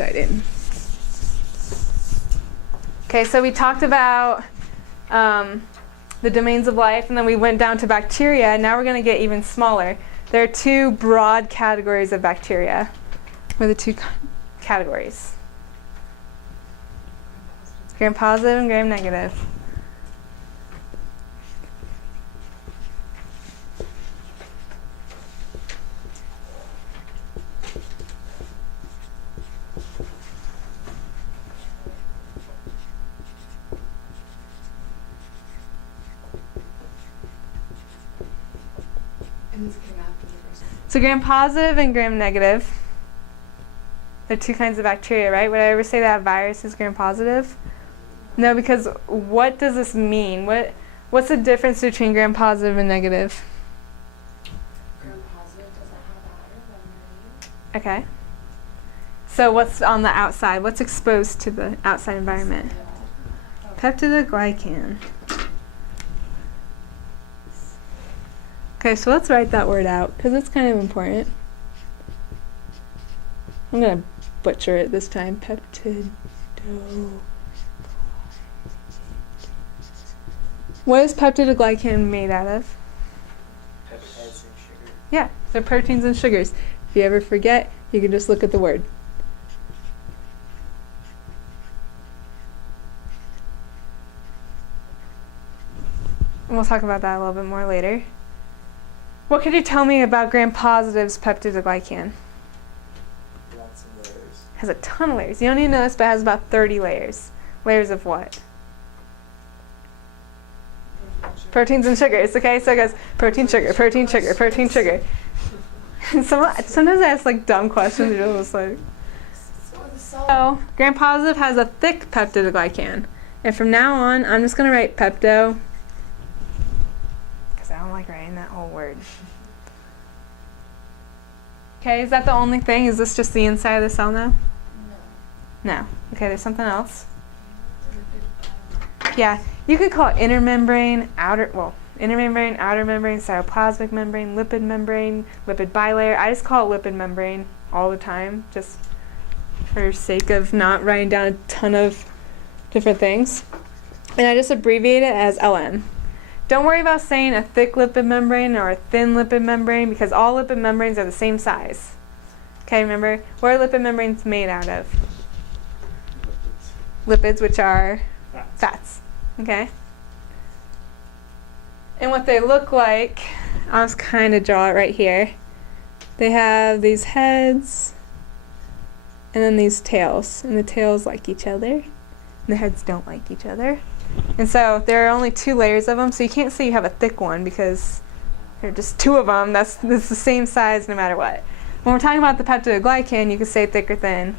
exciting. Okay, so we talked about the domains of life, and then we went down to bacteria. Now we're going to get even smaller. There are two broad categories of bacteria. What are the two categories? Gram-positive and gram-negative. So gram-positive and gram-negative, they're two kinds of bacteria, right? Would I ever say that a virus is gram-positive? No, because what does this mean? What's the difference between gram-positive and negative? Gram-positive doesn't have atom. Okay. So what's on the outside? What's exposed to the outside environment? Peptidoglycan. Okay, so let's write that word out, because it's kind of important. I'm going to butcher it this time. What is peptidoglycan made out of? Peptides and sugar. Yeah, they're proteins and sugars. If you ever forget, you can just look at the word. And we'll talk about that a little bit more later. What could you tell me about gram-positive's peptidoglycan? Lots of layers. Has a ton of layers. You don't even know this, but it has about 30 layers. Layers of what? Proteins and sugars. Okay, so it goes protein, sugar, protein, sugar, protein, sugar. Sometimes I ask like dumb questions. You're just like. So gram-positive has a thick peptidoglycan, and from now on, I'm just gonna write pepto. I don't like writing that whole word. Okay, is that the only thing? Is this just the inside of the cell now? No. Okay, there's something else. Yeah, you could call it inner membrane, inner membrane, outer membrane, cytoplasmic membrane, lipid bilayer. I just call it lipid membrane all the time, just for sake of not writing down a ton of different things. And I just abbreviate it as LM. Don't worry about saying a thick lipid membrane or a thin lipid membrane, because all lipid membranes are the same size. Okay, remember, what are lipid membranes made out of? Lipids, which are fats. Okay? And what they look like, I'll just kind of draw it right here. They have these heads and then these tails. And the tails like each other, and the heads don't like each other. And so there are only 2 layers of them, so you can't say you have a thick one because there are just 2 of them. That's the same size no matter what. When we're talking about the peptidoglycan, you can say thick or thin,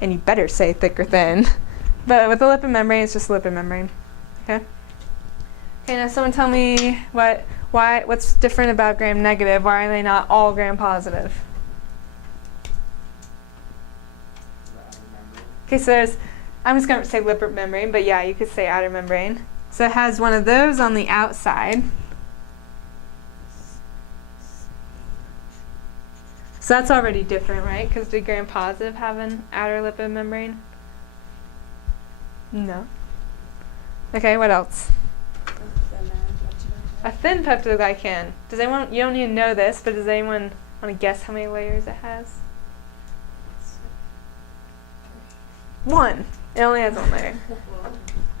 and you better say thick or thin. But with the lipid membrane, it's just lipid membrane. Okay? Okay, now someone tell me what's different about gram-negative? Why are they not all gram-positive? Okay, so I'm just going to say lipid membrane, but yeah, you could say outer membrane. So it has one of those on the outside. So that's already different, right? Because did gram-positive have an outer lipid membrane? No. Okay, what else? A thin peptidoglycan. Does anyone, you don't need to know this, but does anyone want to guess how many layers it has? 1. It only has 1 layer.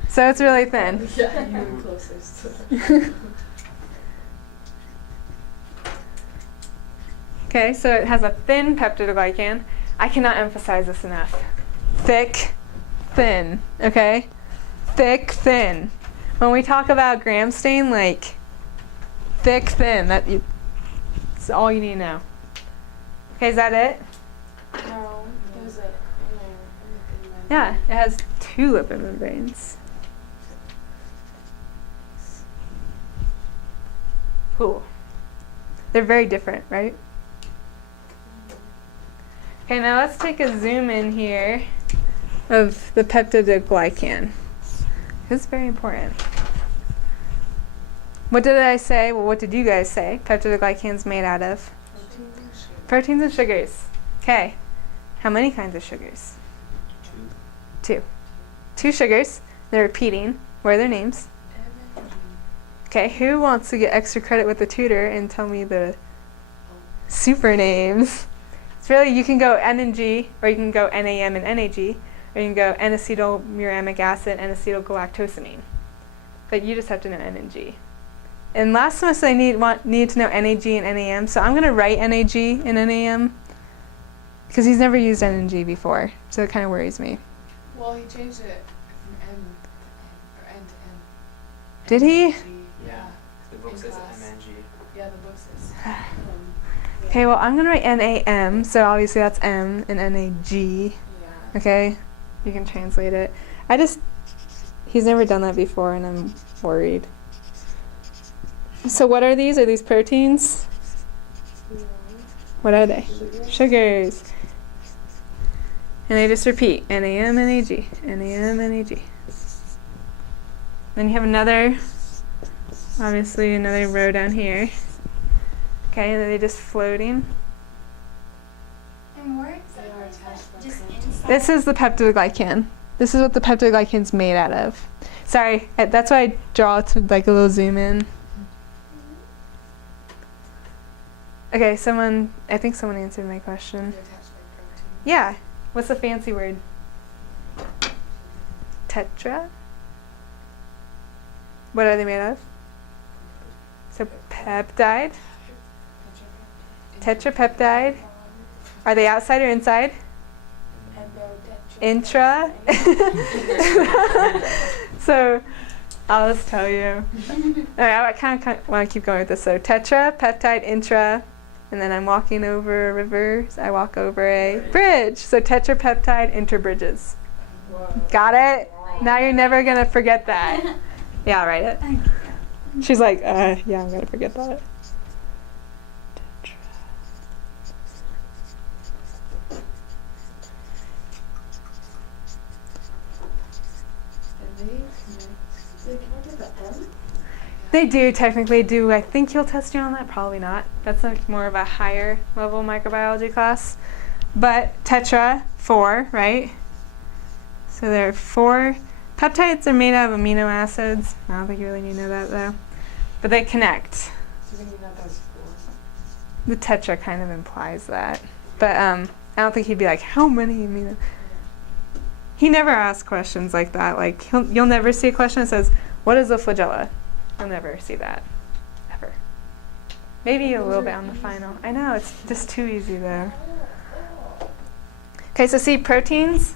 So it's really thin. Yeah, you were closest. Okay, so it has a thin peptidoglycan. I cannot emphasize this enough. Thick, thin, okay? Thick, thin. When we talk about gram stain, like, thick, thin, that's all you need to know. Okay, is that it? No, there's a Yeah, it has 2 lipid membranes. Cool. They're very different, right? Okay, now let's take a zoom in here of the peptidoglycan. This is very important. What did I say? Well, what did you guys say? Peptidoglycan's made out of? Proteins and sugars. Okay. How many kinds of sugars? Two sugars. They're repeating. What are their names? Okay, who wants to get extra credit with the tutor and tell me the super names? It's really, you can go N and G, or you can go NAM and NAG, or you can go N-acetylmuramic acid, N-acetylgalactosamine. But you just have to know N and G. And last semester I needed to know NAG and NAM, so I'm going to write NAG and NAM because he's never used N and G before, so it kind of worries me. Well, he changed it from N to N. Did he? Yeah. The book says class. MNG. Yeah, the book says. Okay, well, I'm going to write NAM, so obviously that's M, and NAG. Yeah. Okay? You can translate it. He's never done that before, and I'm worried. So what are these? Are these proteins? What are they? Sugars. And they just repeat. NAM, NAG. NAM, NAG. Then you have another row down here. Okay, and then they're just floating. And where They are exactly attached by just proteins. inside? This is the peptidoglycan. This is what the peptidoglycan's made out of. Sorry, that's why I draw it to like a little zoom in. Okay, I think someone answered my question. They're attached by protein. Yeah. What's the fancy word? Tetra? What are they made of? So peptide, tetrapeptide. Are they outside or inside? Intra. So I'll just tell you. I kind of want to keep going with this. So tetra, peptide, intra, and then I'm walking over a river. So I walk over a bridge. So tetrapeptide, interbridges. Got it? Now you're never going to forget that. Yeah, I'll write it. She's like, yeah, I'm going to forget that. They do technically do. I think he'll test you on that. Probably not. That's like more of a higher level microbiology class. But tetra, 4, right? So there are 4. Peptides are made out of amino acids. I don't think you really need to know that though. But they connect. So then you know those 4. The tetra kind of implies that. But I don't think he'd be like, how many amino? He never asks questions like that. Like you'll never see a question that says, what is a flagella? You'll never see that. Ever. Maybe a little bit on the final. I know, it's just too easy though. Okay, so see proteins.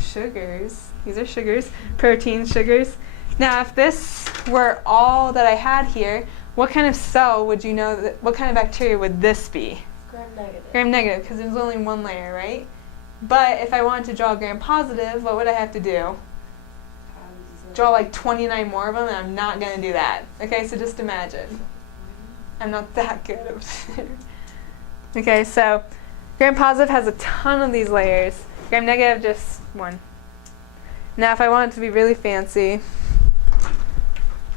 Sugars. These are sugars. Proteins, sugars. Now if this were all that I had here, what kind of cell would you know, what kind of bacteria would this be? Gram-negative. Gram-negative, because there's only one layer, right? But if I wanted to draw gram-positive, what would I have to do? Draw like 29 more of them, and I'm not going to do that. Okay, so just imagine. I'm not that good over there. Okay, so gram-positive has a ton of these layers. Gram-negative, just one. Now if I want it to be really fancy,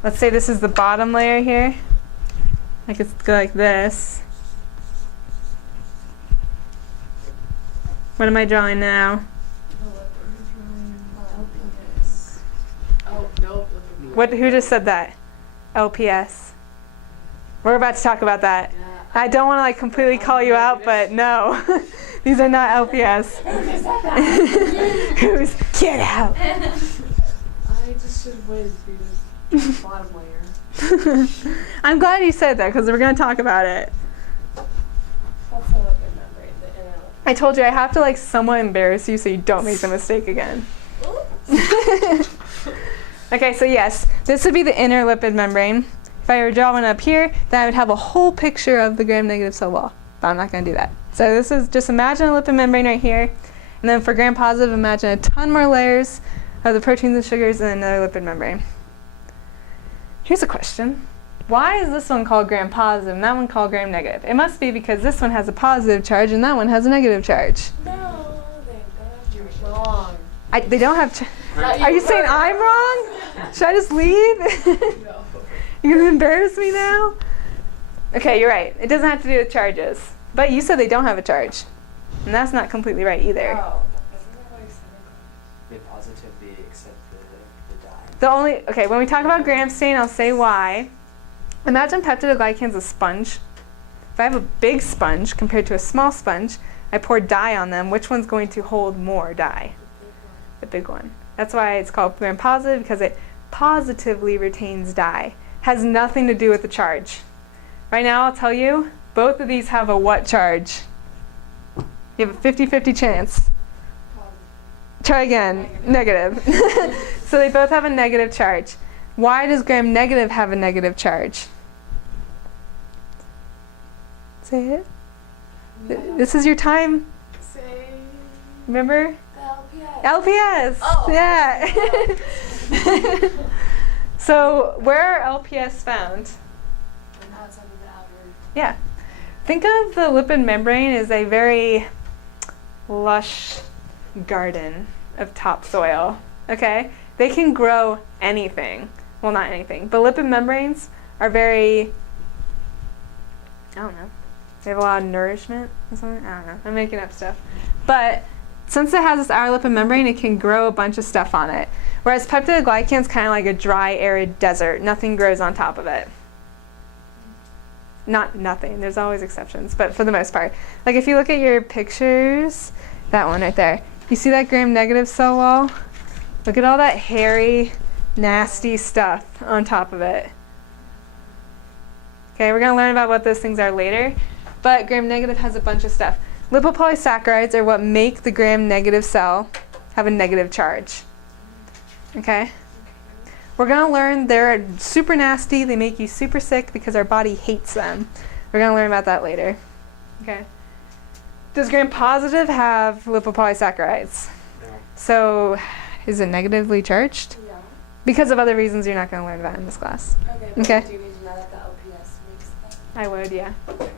let's say this is the bottom layer here. I could go like this. What am I drawing now? Oh, no. Who just said that? LPS. We're about to talk about that. Yeah. I don't want to like completely call you out, but no. These are not LPS. Who's get out? I just should have waited for you to bottom layer. I'm glad you said that because we're going to talk about it. That's a lipid membrane, the inner lipid. I told you I have to like somewhat embarrass you so you don't make the mistake again. Okay, so yes, this would be the inner lipid membrane. If I were to draw one up here, then I would have a whole picture of the gram-negative cell wall. But I'm not going to do that. So this is just imagine a lipid membrane right here. And then for gram-positive, imagine a ton more layers of the proteins and sugars and another lipid membrane. Here's a question. Why is this one called gram-positive and that one called gram-negative? It must be because this one has a positive charge and that one has a negative charge. No, you're wrong. They don't have... Are you saying I'm wrong? Should I just leave? No. You're going to embarrass me now? Okay, you're right. It doesn't have to do with charges. But you said they don't have a charge. And that's not completely right either. Oh, isn't that what you said in When we talk about gram stain, I'll say why. Imagine peptidoglycan's a sponge. If I have a big sponge compared to a small sponge, I pour dye on them. Which one's going to hold more dye? The big one. That's why it's called gram positive, because it positively retains dye. Has nothing to do with the charge. Right now, I'll tell you, both of these have a what charge? You have a 50-50 chance. Try again. Negative. So they both have a negative charge. Why does gram negative have a negative charge? Say it. This is your time. Say Remember? the LPS. LPS. Oh. Yeah. So where are LPS found? And outside of the outer. Yeah. Think of the lipid membrane as a very lush garden of topsoil. Okay? They can grow anything. Well, not anything, but lipid membranes are very, I don't know. They have a lot of nourishment or something. I don't know. I'm making up stuff. But since it has this outer lipid membrane, it can grow a bunch of stuff on it. Whereas peptidoglycan is kind of like a dry, arid desert. Nothing grows on top of it. Not nothing. There's always exceptions, but for the most part. Like if you look at your pictures, that one right there. You see that gram-negative cell wall? Look at all that hairy, nasty stuff on top of it. Okay, we're going to learn about what those things are later. But gram-negative has a bunch of stuff. Lipopolysaccharides are what make the gram-negative cell have a negative charge. Okay? We're going to learn they're super nasty. They make you super sick because our body hates them. We're going to learn about that later. Okay? Does gram-positive have lipopolysaccharides? No. So, is it negatively charged? Yeah. Because of other reasons you're not going to learn about in this class. Okay. But Okay. do you need to know that the LPS makes that? I would, yeah. Okay.